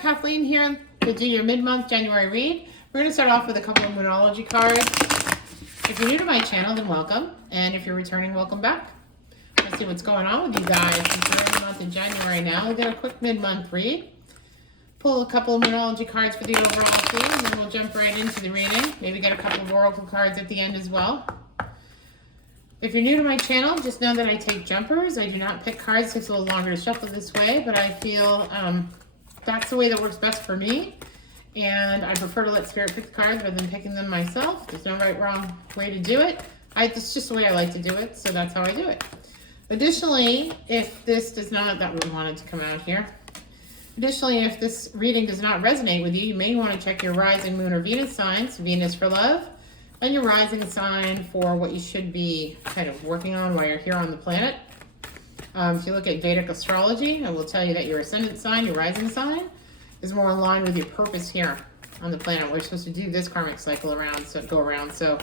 Kathleen here to do your mid-month January read. We're going to start off with a couple of Moonology cards. If you're new to my channel, then welcome. And if you're returning, welcome back. Let's see what's going on with you guys. It's the month of January now. We'll get a quick mid-month read. Pull a couple of Moonology cards for the overall theme, and then we'll jump right into the reading. Maybe get a couple of Oracle cards at the end as well. If you're new to my channel, just know that I take jumpers. I do not pick cards. It takes a little longer to shuffle this way, but I feel that's the way that works best for me. And I prefer to let Spirit pick the cards rather than picking them myself. There's no right, wrong way to do it. It's just the way I like to do it, so that's how I do it. Additionally, if this does not, that would want it to come out here. Additionally, if this reading does not resonate with you, you may want to check your rising, moon, or Venus signs. Venus for love, and your rising sign for what you should be kind of working on while you're here on the planet. If you look at Vedic astrology, I will tell you that your ascendant sign, your rising sign, is more in line with your purpose here on the planet. We're supposed to do this karmic cycle around, so go around. So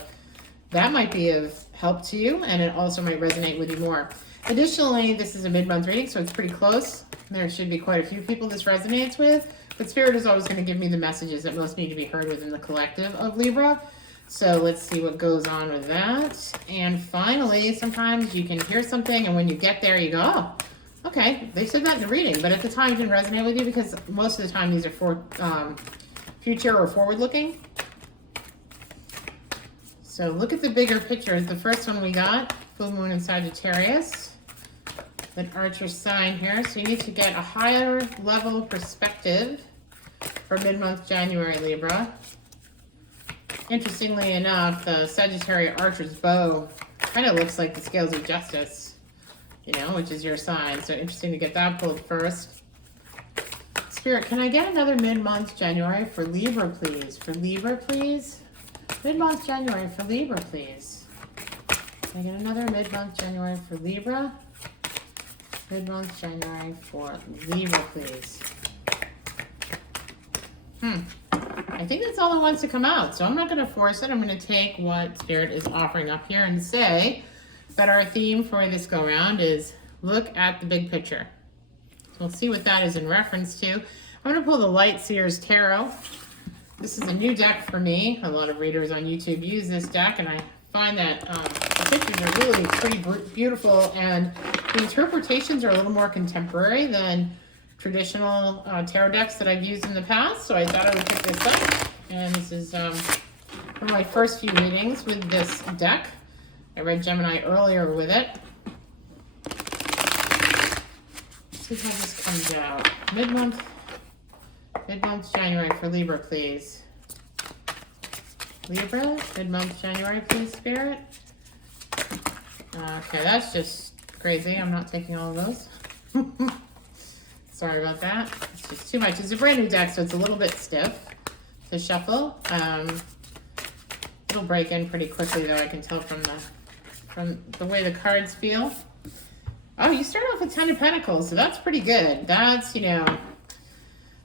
that might be of help to you, and it also might resonate with you more. Additionally, this is a mid-month reading, so it's pretty close. There should be quite a few people this resonates with, but Spirit is always going to give me the messages that most need to be heard within the collective of Libra. So let's see what goes on with that. And finally, sometimes you can hear something, and when you get there, you go, oh, okay, they said that in the reading, but at the time it didn't resonate with you because most of the time these are for future or forward-looking. So look at the bigger picture. The first one we got, full moon in Sagittarius, an Archer sign here. So you need to get a higher level perspective for mid-month January, Libra. Interestingly enough, the Sagittarius Archer's bow kind of looks like the scales of justice, you know, which is your sign. So interesting to get that pulled first. Spirit, can I get another mid-month January for Libra, please? For Libra, please? Mid-month January for Libra, please. Can I get another mid-month January for Libra? Mid-month January for Libra, please. I think that's all that wants to come out, so I'm not going to force it. I'm going to take what Spirit is offering up here and say that our theme for this go-round is look at the big picture. So we'll see what that is in reference to. I'm going to pull the Light Seers Tarot. This is a new deck for me. A lot of readers on YouTube use this deck, and I find that the pictures are really pretty beautiful, and the interpretations are a little more contemporary than traditional tarot decks that I've used in the past, so I thought I would pick this up. And this is one of my first few readings with this deck. I read Gemini earlier with it. Let's see how this comes out. Mid-month January for Libra, please. Libra, mid-month January, please, Spirit. Okay, that's just crazy. I'm not taking all of those. Sorry about that. It's just too much. It's a brand new deck, so it's a little bit stiff to shuffle. It'll break in pretty quickly, though. I can tell from the way the cards feel. Oh, you start off with 10 of Pentacles, so that's pretty good. That's, you know,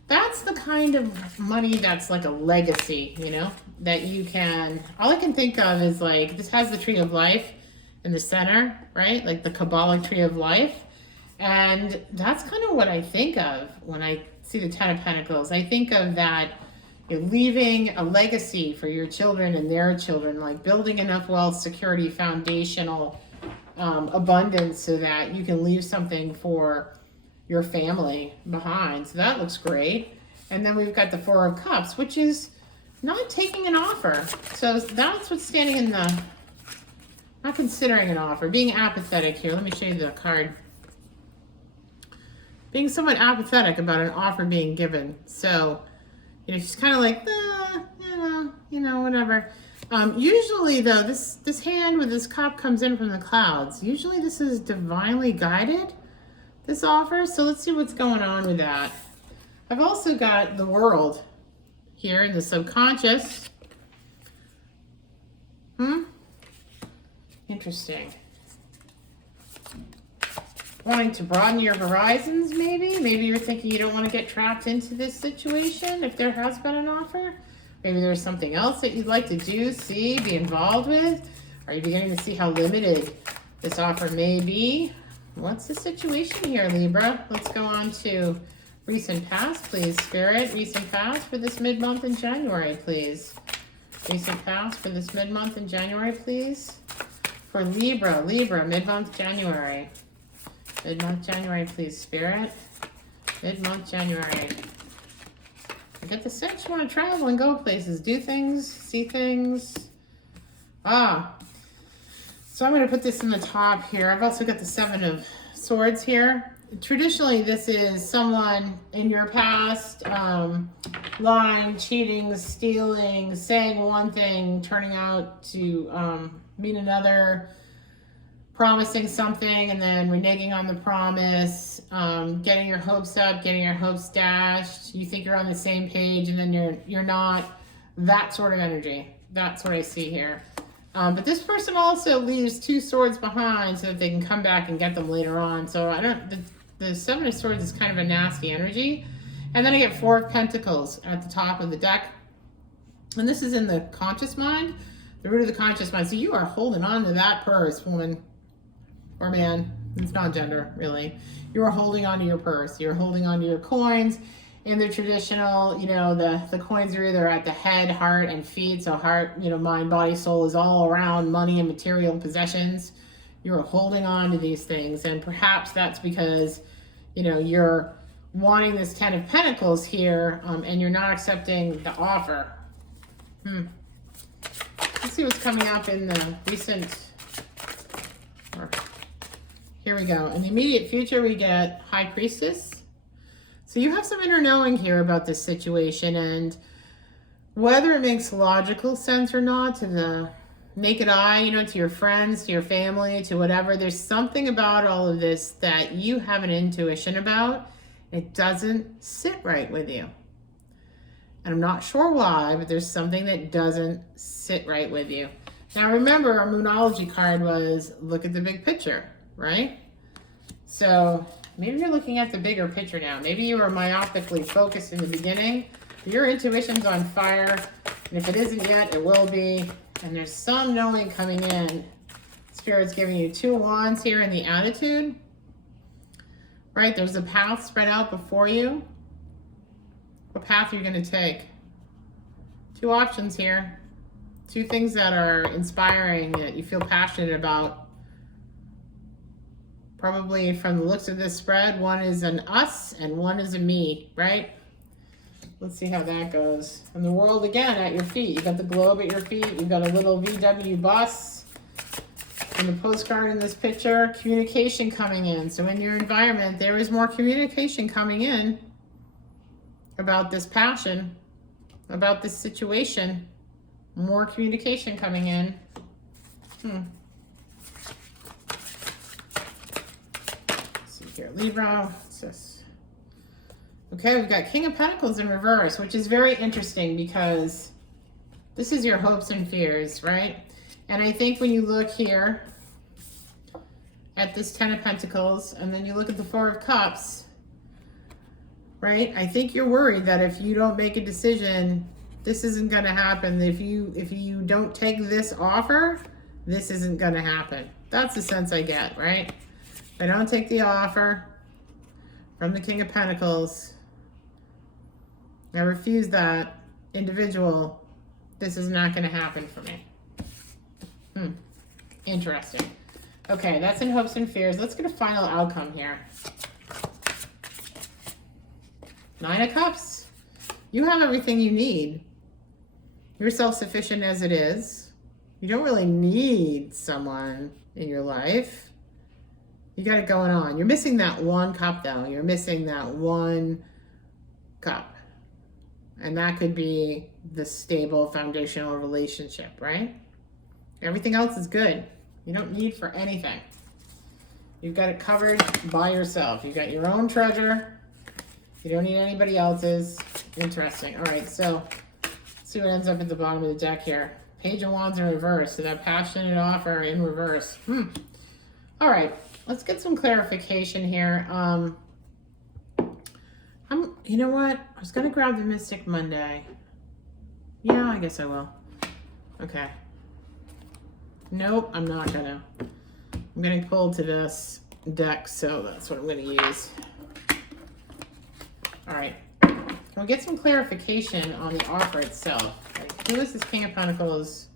that's the kind of money that's like a legacy, you know, that you can, all I can think of is like, this has the Tree of Life in the center, right? Like the Kabbalic Tree of Life. And that's kind of what I think of when I see the 10 of Pentacles. I think of that you're leaving a legacy for your children and their children, like building enough wealth, security, foundational abundance so that you can leave something for your family behind. So that looks great. And then we've got the Four of Cups, which is not taking an offer. So that's what's standing in the, not considering an offer, being apathetic here. Let me show you the card. Being somewhat apathetic about an offer being given. So, you know, she's kind of like, you know, whatever. Usually, though, this hand with this cup comes in from the clouds. Usually this is divinely guided, this offer. So let's see what's going on with that. I've also got the World here in the subconscious. Interesting. Wanting to broaden your horizons, maybe? Maybe you're thinking you don't want to get trapped into this situation if there has been an offer. Maybe there's something else that you'd like to do, see, be involved with. Are you beginning to see how limited this offer may be? What's the situation here, Libra? Let's go on to Recent past, please, Spirit. Recent past for this mid-month in January, please. Recent past for this mid-month in January, please. For Libra, mid-month January. Mid-month January, please, Spirit. Mid-month January. I get the sense you want to travel and go places, do things, see things. So I'm going to put this in the top here. I've also got the Seven of Swords here. Traditionally, this is someone in your past, lying, cheating, stealing, saying one thing, turning out to mean another, promising something and then reneging on the promise, getting your hopes up, getting your hopes dashed. You think you're on the same page and then you're not. That sort of energy. That's what I see here. But this person also leaves two swords behind so that they can come back and get them later on. So the Seven of Swords is kind of a nasty energy. And then I get Four of Pentacles at the top of the deck. And this is in the conscious mind, the root of the conscious mind. So you are holding on to that purse, woman or man. It's not gender, really. You are holding on to your purse. You're holding on to your coins. In the traditional, the coins are either at the head, heart, and feet. So heart, mind, body, soul is all around money and material possessions. You're holding on to these things. And perhaps that's because you're wanting this Ten of Pentacles here, and you're not accepting the offer. Let's see what's coming up in the recent, here we go. In the immediate future, we get High Priestess. So you have some inner knowing here about this situation, and whether it makes logical sense or not to the naked eye, to your friends, to your family, to whatever, there's something about all of this that you have an intuition about. It doesn't sit right with you. And I'm not sure why, but there's something that doesn't sit right with you. Now remember, our Moonology card was look at the big picture, right? So maybe you're looking at the bigger picture now. Maybe you were myopically focused in the beginning. Your intuition's on fire, and if it isn't yet, it will be. And there's some knowing coming in. Spirit's giving you Two of Wands here in the attitude. Right, there's a path spread out before you. What path are you going to take? Two options here. Two things that are inspiring, that you feel passionate about. Probably from the looks of this spread, one is an us and one is a me, right? Let's see how that goes. And the world, again, at your feet. You got the globe at your feet. You've got a little VW bus. And the postcard in this picture, communication coming in. So in your environment, there is more communication coming in about this passion, about this situation. More communication coming in. Let's see here, Libra. What's this? Okay, we've got King of Pentacles in reverse, which is very interesting because this is your hopes and fears, right? And I think when you look here at this Ten of Pentacles, and then you look at the Four of Cups, right? I think you're worried that if you don't make a decision, this isn't going to happen. If you don't take this offer, this isn't going to happen. That's the sense I get, right? If I don't take the offer from the King of Pentacles, I refuse that individual, this is not going to happen for me. Interesting. Okay, that's in hopes and fears. Let's get a final outcome here. Nine of Cups. You have everything you need. You're self-sufficient as it is. You don't really need someone in your life. You got it going on. You're missing that one cup, though. You're missing that one cup. And that could be the stable foundational relationship, right? Everything else is good. You don't need for anything. You've got it covered by yourself. You've got your own treasure. You don't need anybody else's. Interesting. All right, so let's see what ends up at the bottom of the deck here. Page of Wands in reverse. So that passionate offer in reverse. All right, let's get some clarification here. You know what? I was going to grab the Mystic Monday. Yeah, I guess I will. Okay. Nope, I'm not going to. I'm getting pulled to this deck, so that's what I'm going to use. All right. We'll get some clarification on the offer itself. Like, who is this King of Pentacles?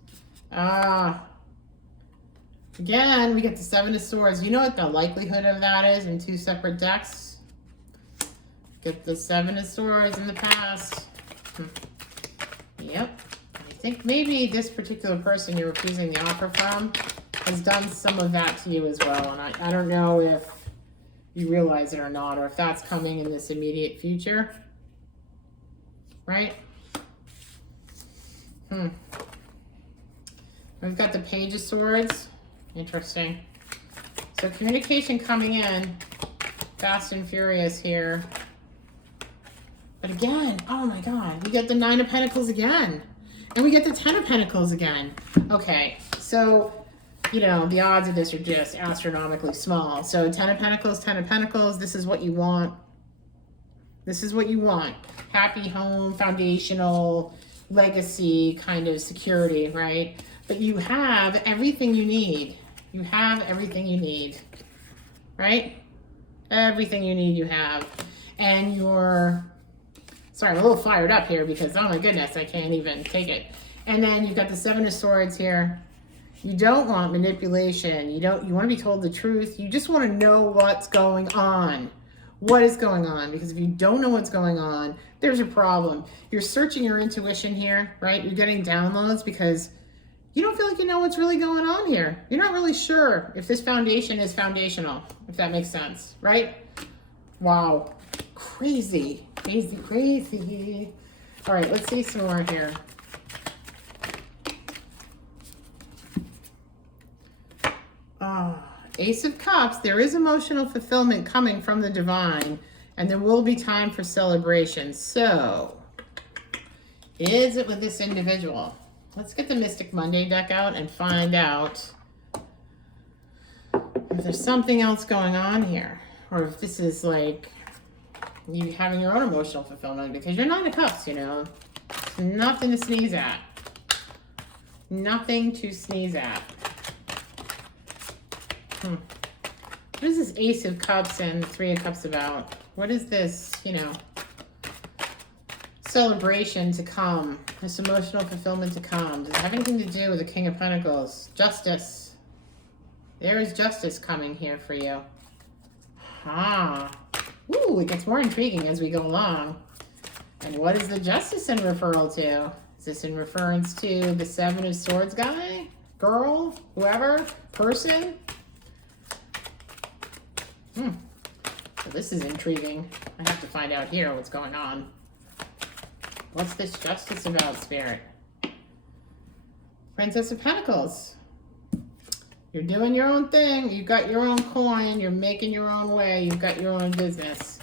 Again, we get the Seven of Swords. You know what the likelihood of that is in two separate decks? Get the Seven of Swords in the past. Yep. I think maybe this particular person you're refusing the offer from has done some of that to you as well. And I don't know if you realize it or not, or if that's coming in this immediate future. Right? We've got the Page of Swords. Interesting. So communication coming in fast and furious here. But again, oh my God, we get the Nine of Pentacles again. And we get the Ten of Pentacles again. Okay, so, you know, the odds of this are just astronomically small. So Ten of Pentacles, this is what you want. This is what you want. Happy home, foundational, legacy kind of security, right? But you have everything you need. You have everything you need, right? Everything you need you have. And you're, sorry, I'm a little fired up here because, oh my goodness, I can't even take it. And then you've got the Seven of Swords here. You don't want manipulation. You want to be told the truth. You just want to know what's going on. What is going on? Because if you don't know what's going on, there's a problem. You're searching your intuition here, right? You're getting downloads because you don't feel like you know what's really going on here. You're not really sure if this foundation is foundational, if that makes sense, right? Wow. Crazy, crazy, crazy. All right, let's see some more here. Ace of Cups, there is emotional fulfillment coming from the divine, and there will be time for celebration. So, is it with this individual? Let's get the Mystic Monday deck out and find out if there's something else going on here. Or if this is like you having your own emotional fulfillment, because you're Nine of Cups, you know. Nothing to sneeze at. Nothing to sneeze at. What is this Ace of Cups and Three of Cups about? What is this, you know, celebration to come? This emotional fulfillment to come? Does it have anything to do with the King of Pentacles? Justice. There is justice coming here for you. Ooh, it gets more intriguing as we go along. And what is the justice in referral to? Is this in reference to the Seven of Swords guy? Girl? Whoever? Person? So this is intriguing. I have to find out here what's going on. What's this justice about, Spirit? Princess of Pentacles. You're doing your own thing. You've got your own coin. You're making your own way. You've got your own business.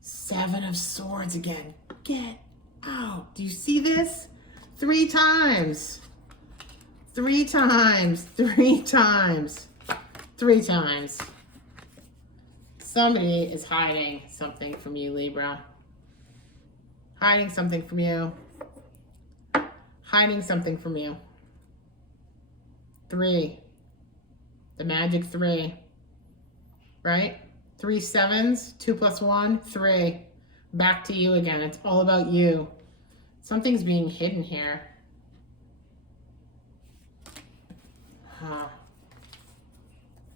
Seven of Swords again. Get out. Do you see this? 3 times. 3 times. 3 times. 3 times. Somebody is hiding something from you, Libra. Hiding something from you. Hiding something from you. 3. The magic 3. Right? 3 sevens. 2 plus 1. 3. Back to you again. It's all about you. Something's being hidden here.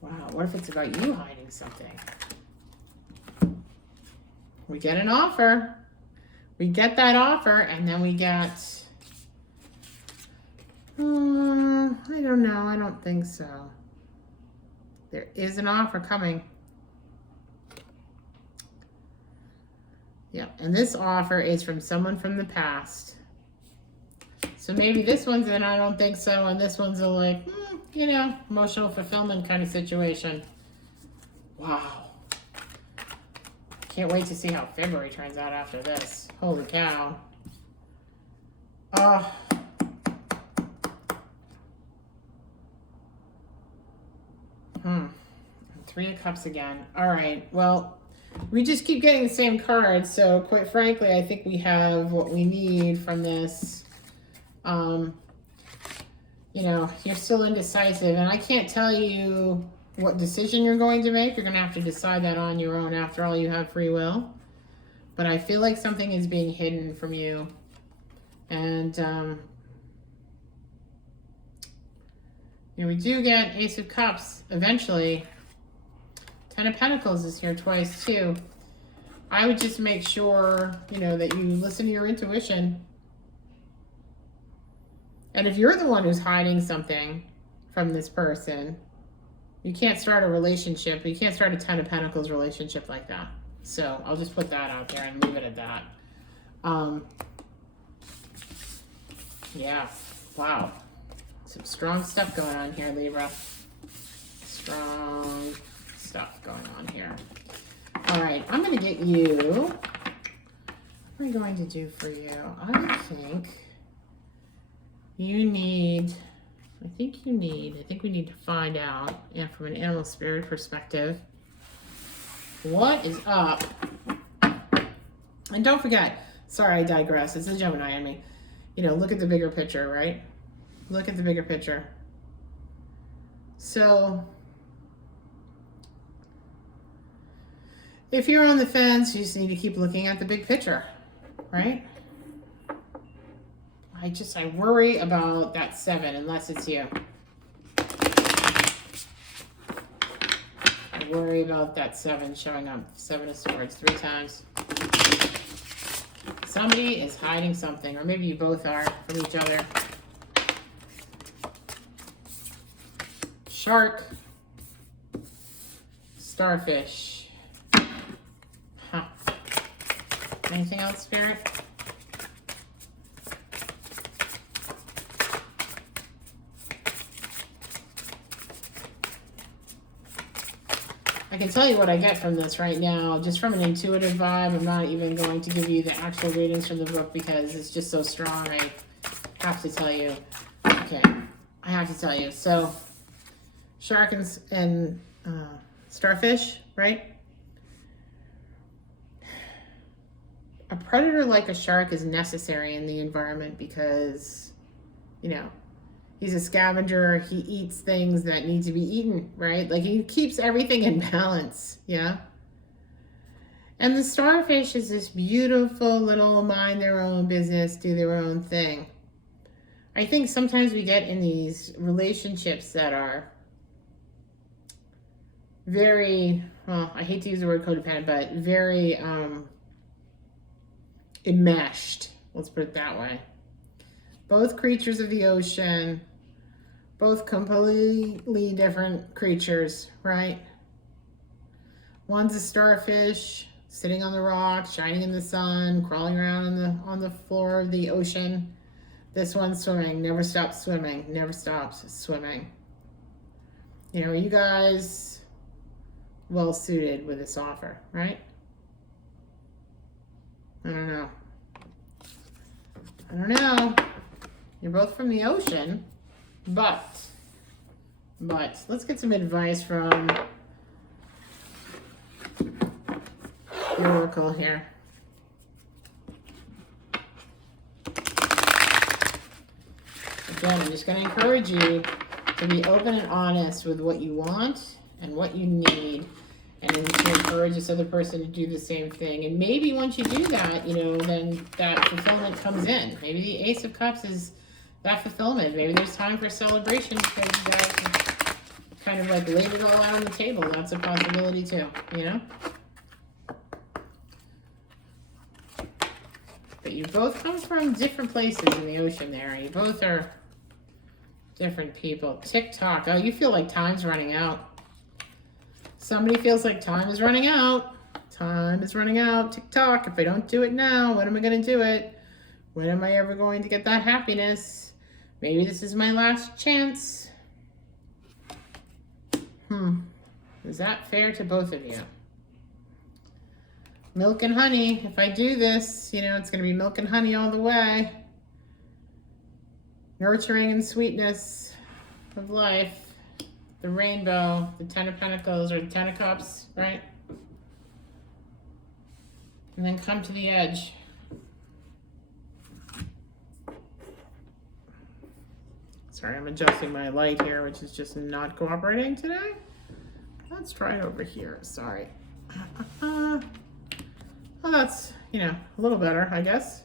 Wow, what if it's about you hiding something? We get an offer. We get that offer, and then we get... I don't know. I don't think so. There is an offer coming. Yeah, and this offer is from someone from the past. So maybe this one's an I don't think so, and this one's a like, you know, emotional fulfillment kind of situation. Wow. Can't wait to see how February turns out after this. Holy cow. Three of Cups again. All right, well, we just keep getting the same cards, so quite frankly, I think we have what we need from this. You know, you're still indecisive, and I can't tell you what decision you're going to make. You're going to have to decide that on your own. After all, you have free will. But I feel like something is being hidden from you. And, you know, we do get Ace of Cups eventually. 10 of Pentacles is here twice too. I would just make sure, you know, that you listen to your intuition. And if you're the one who's hiding something from this person, you can't start a relationship. You can't start a 10 of Pentacles relationship like that. So I'll just put that out there and leave it at that. Yeah, wow. Some strong stuff going on here, Libra. Strong stuff going on here. All right, I'm going to get you. What am I going to do for you? I think you need, I think we need to find out, yeah, from an animal spirit perspective, what is up. And don't forget, sorry, I digress. It's a Gemini in me. You know, look at the bigger picture, right? Look at the bigger picture. So, if you're on the fence, you just need to keep looking at the big picture, right? I worry about that 7, unless it's you. I worry about that 7 showing up. 7 of Swords 3 times. Somebody is hiding something, or maybe you both are from each other. Shark. Starfish. Huh. Anything else, Spirit? I can tell you what I get from this right now, just from an intuitive vibe. I'm not even going to give you the actual readings from the book because it's just so strong. I have to tell you. Okay, I have to tell you. So, shark and starfish, right? A predator like a shark is necessary in the environment because, you know, he's a scavenger. He eats things that need to be eaten, right? Like, he keeps everything in balance, yeah? And the starfish is this beautiful little mind their own business, do their own thing. I think sometimes we get in these relationships that are very, well, I hate to use the word codependent, but very enmeshed. Let's put it that way. Both creatures of the ocean, both completely different creatures, right? One's a starfish sitting on the rock, shining in the sun, crawling around on the floor of the ocean. This one's swimming, never stops swimming, never stops swimming. You know, are you guys well suited with this offer, right? I don't know. I don't know. You're both from the ocean, but let's get some advice from the Oracle here. Again, I'm just going to encourage you to be open and honest with what you want and what you need, and to encourage this other person to do the same thing. And maybe once you do that, you know, then that fulfillment comes in. Maybe the Ace of Cups is that fulfillment. Maybe there's time for celebration because you guys have kind of like laid it all out on the table. That's a possibility too, you know? But you both come from different places in the ocean there. You both are different people. Tick-tock. Oh, you feel like time's running out. Somebody feels like time is running out. Time is running out. Tick-tock. If I don't do it now, when am I going to do it? When am I ever going to get that happiness? Maybe this is my last chance. Is that fair to both of you? Milk and honey. If I do this, you know, it's going to be milk and honey all the way. Nurturing and sweetness of life. The rainbow, the 10 of Pentacles, or the 10 of Cups, right? And then come to the edge. Sorry, I'm adjusting my light here, which is just not cooperating today. Let's try it over here. Sorry. Well, that's, you know, a little better, I guess.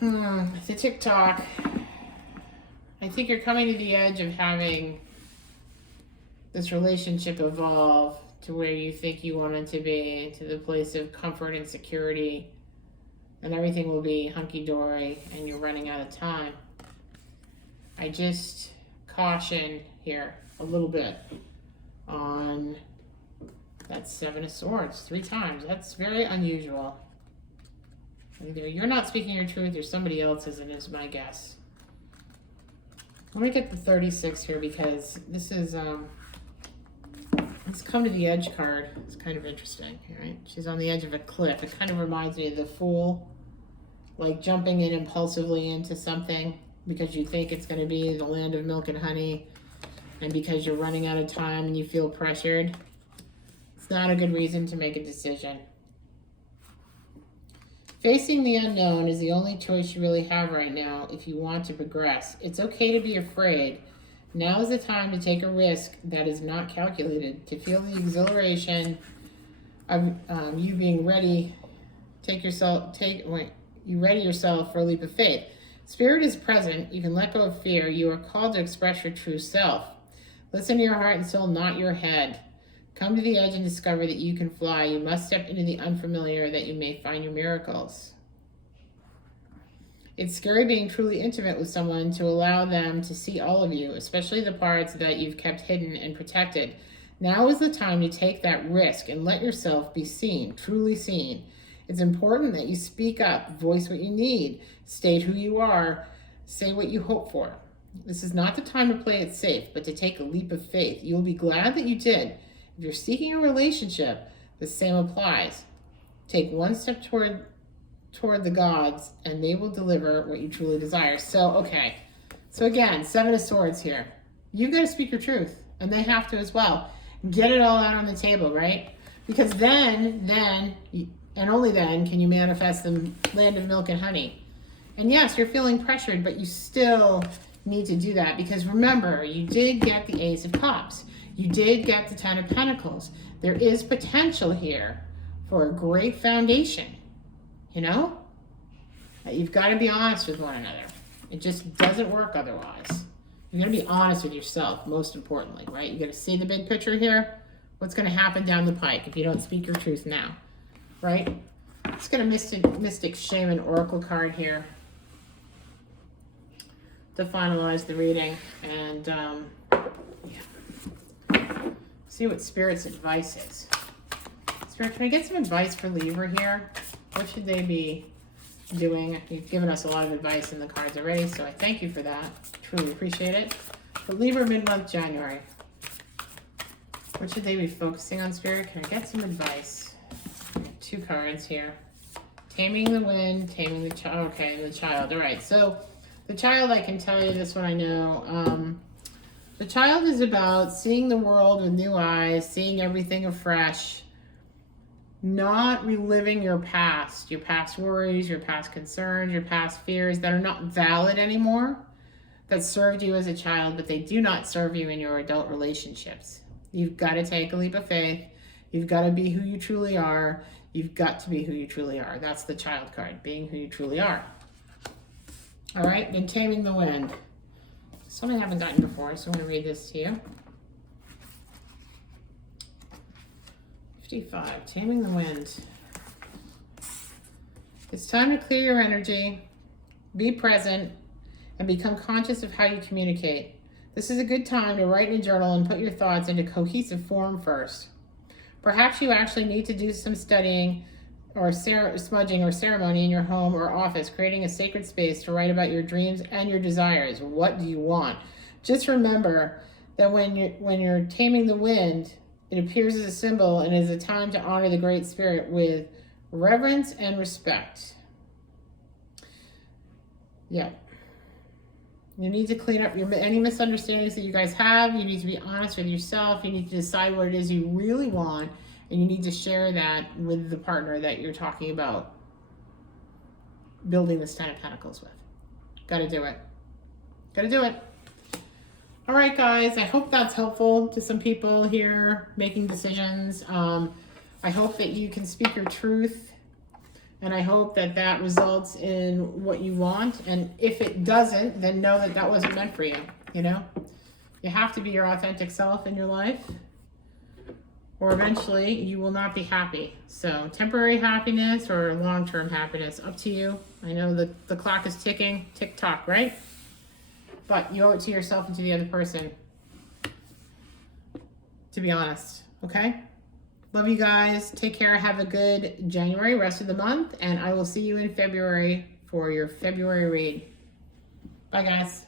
The TikTok. I think you're coming to the edge of having this relationship evolve to where you think you want it to be, to the place of comfort and security, and everything will be hunky-dory, and you're running out of time. I just caution here a little bit on that Seven of Swords 3 times. That's very unusual. Either you're not speaking your truth or somebody else isn't, is my guess. Let me get the 36 here because this is, let's come to the edge card. It's kind of interesting, right? She's on the edge of a cliff. It kind of reminds me of the Fool, like jumping in impulsively into something because you think it's going to be the land of milk and honey, and because you're running out of time and you feel pressured. It's not a good reason to make a decision. Facing the unknown is the only choice you really have right now if you want to progress. It's okay to be afraid. Now is the time to take a risk that is not calculated, to feel the exhilaration of you being ready. You ready yourself for a leap of faith. Spirit is present. You can let go of fear. You are called to express your true self. Listen to your heart and soul, not your head. Come to the edge and discover that you can fly. You must step into the unfamiliar that you may find your miracles. It's scary being truly intimate with someone, to allow them to see all of you, especially the parts that you've kept hidden and protected. Now is the time to take that risk and let yourself be seen, truly seen. It's important that you speak up, voice what you need, state who you are, say what you hope for. This is not the time to play it safe, but to take a leap of faith. You'll be glad that you did. If you're seeking a relationship, the same applies. Take one step toward the gods, and they will deliver what you truly desire. So, okay. So again, Seven of Swords here. You've got to speak your truth, and they have to as well. Get it all out on the table, right? Because then, and only then, can you manifest the land of milk and honey. And yes, you're feeling pressured, but you still need to do that, because remember, you did get the Ace of Cups. You did get the Ten of Pentacles. There is potential here for a great foundation, you know? You've got to be honest with one another. It just doesn't work otherwise. You're going to be honest with yourself, most importantly, right? You got to see the big picture here. What's going to happen down the pike if you don't speak your truth now, right? Let's get a Mystic Shaman Oracle card here to finalize the reading, and see what Spirit's advice is. Spirit, can I get some advice for Libra here? What should they be doing? You've given us a lot of advice in the cards already, so I thank you for that. Truly appreciate it. For Libra mid-month January, what should they be focusing on, Spirit? Can I get some advice? 2 cards here. Taming the wind, taming the child. Okay, the child. All right, so the child, I can tell you this one I know. The child is about seeing the world with new eyes, seeing everything afresh, not reliving your past worries, your past concerns, your past fears that are not valid anymore, that served you as a child, but they do not serve you in your adult relationships. You've got to take a leap of faith. You've got to be who you truly are. You've got to be who you truly are. That's the child card, being who you truly are. All right, then taming the wind. Something I haven't gotten before, so I'm going to read this to you. 55, taming the wind. It's time to clear your energy, be present, and become conscious of how you communicate. This is a good time to write in a journal and put your thoughts into cohesive form first. Perhaps you actually need to do some studying or smudging or ceremony in your home or office, creating a sacred space to write about your dreams and your desires. What do you want? Just remember that when you're taming the wind, it appears as a symbol and is a time to honor the Great Spirit with reverence and respect. Yeah. You need to clean up any misunderstandings that you guys have. You need to be honest with yourself. You need to decide what it is you really want, and you need to share that with the partner that you're talking about building this Ten of Pentacles with. Got to do it. Got to do it. All right, guys, I hope that's helpful to some people here making decisions. I hope that you can speak your truth, and I hope that that results in what you want. And if it doesn't, then know that that wasn't meant for you, you know? You have to be your authentic self in your life, or eventually you will not be happy. So temporary happiness or long-term happiness, up to you. I know that the clock is ticking, tick-tock, right? But you owe it to yourself and to the other person, to be honest, okay? Love you guys. Take care. Have a good January, rest of the month, and I will see you in February for your February read. Bye, guys.